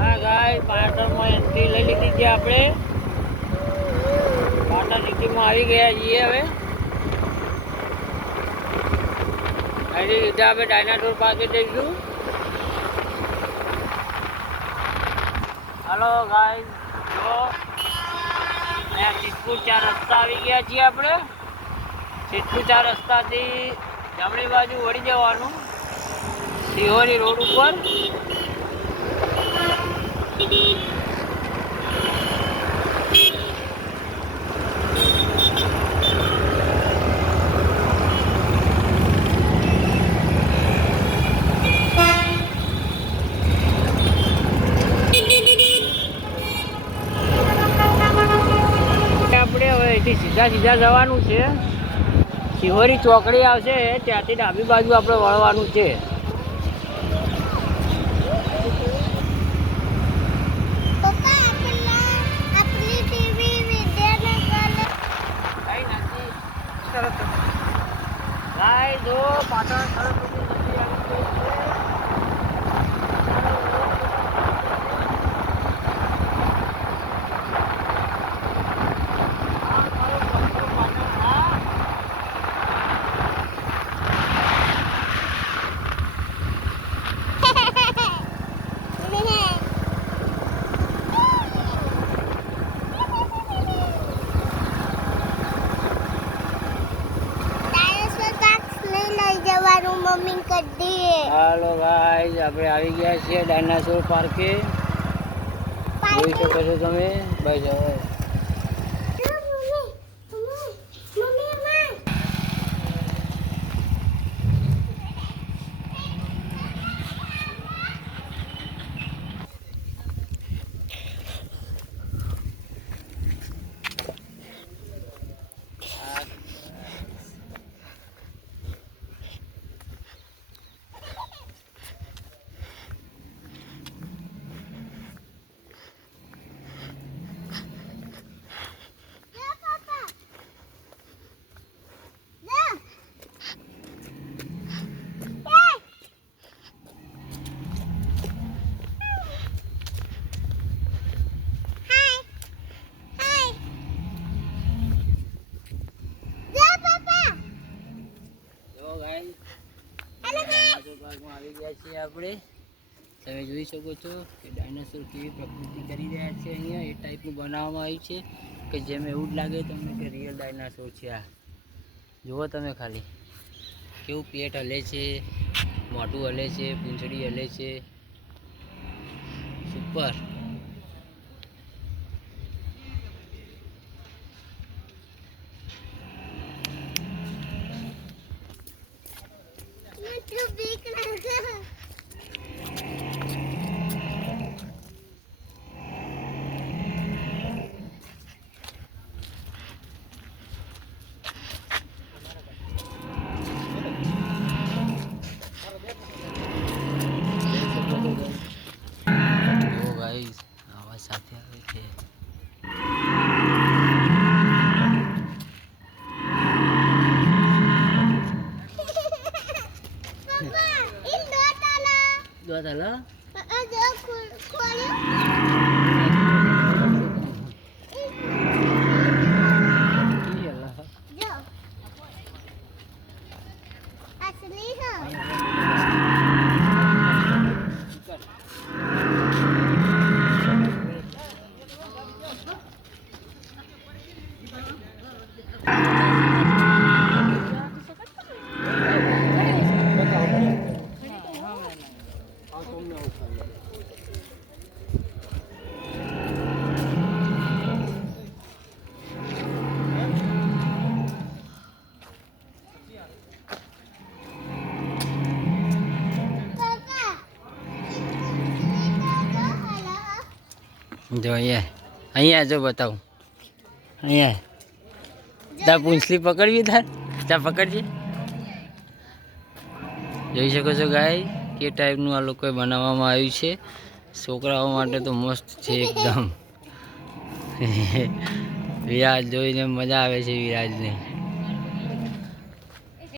હા ગાય પાટણમાં એન્ટ્રી લઈ લીધી છે આપણે. પાટણ સિટીમાં આવી ગયા છીએ હવે. અહીંથી સીધા આપણે ડાયનાસોર પાસે જઈશું. હલો ગાય અહીંયા સિદ્ધપુર ચાર રસ્તા આવી ગયા છીએ આપણે. સિદ્ધપુર ચાર રસ્તાથી જમણી બાજુ વળી જવાનું. સિહોરી રોડ ઉપર. સીધા સીધા જવાનું છે. શિહોરી ચોકડી આવશે ત્યાંથી ડાબી બાજુ આપણે વળવાનું છે. જો પાટણ સરસ્વતી નદી આવી ગઈ છે આ મારો ભક્તો પાટણ હા ડાયનોસોર પાર્ક લઈ લઈ મમ્મી કરી દે હાલો ગાઈઝ આપણે આવી ગયા છીએ ડાયનાસોર પાર્કે. જોઈ શકો છો તમે. બસ હવે પાર્કમાં આવી ગયા છીએ આપણે. તમે જોઈ શકો છો કે ડાયનાસોર કેવી પ્રકૃતિ કરી રહ્યા છે અહીંયા. એ ટાઈપનું બનાવવામાં આવ્યું છે કે જેમ એવું જ લાગે તમને કે રિયલ ડાયનાસોર છે આ. જુઓ તમે ખાલી. કેવું પેટ હલે છે મોટું હલે છે, પૂંછડી હલે છે. સુપર ગાઈસ આવાજ સાથે આવે છે Allah Taala. Ada apa? Kau? જો અહીંયા અહીંયા જો બતાવું. અહીંયા. તા પૂંછલી પકડવી તાર? ત્યાં પકડજે. જોઈ શકો છો ગાય, કે ટાઈપનું આ લોકોએ બનાવવામાં આવ્યું છે. છોકરાઓ માટે તો મસ્ત છે એકદમ. વિરાજ જોઈને મજા આવે છે વિરાજને.